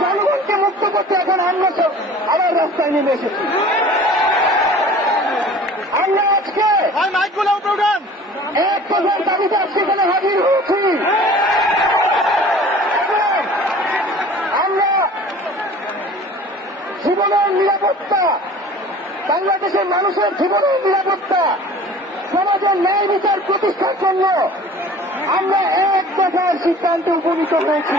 জনগণকে মুক্ত করতে এখন আমরা সব আবার রাস্তায় নেমে এসেছি। আমরা আজকে এক প্রধান দাবিতে আজকে এখানে হাজির হয়েছি। আমরা জীবনের নিরাপত্তা বাংলাদেশের মানুষের জীবনের নিরাপত্তা সমাজের ন্যায় বিচার প্রতিষ্ঠার জন্য আমরা এক দফার সিদ্ধান্তে উপনীত হয়েছি।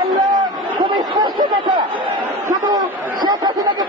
আমরা খুব স্পষ্ট কথা। শুধু শেখ হাসিনাকে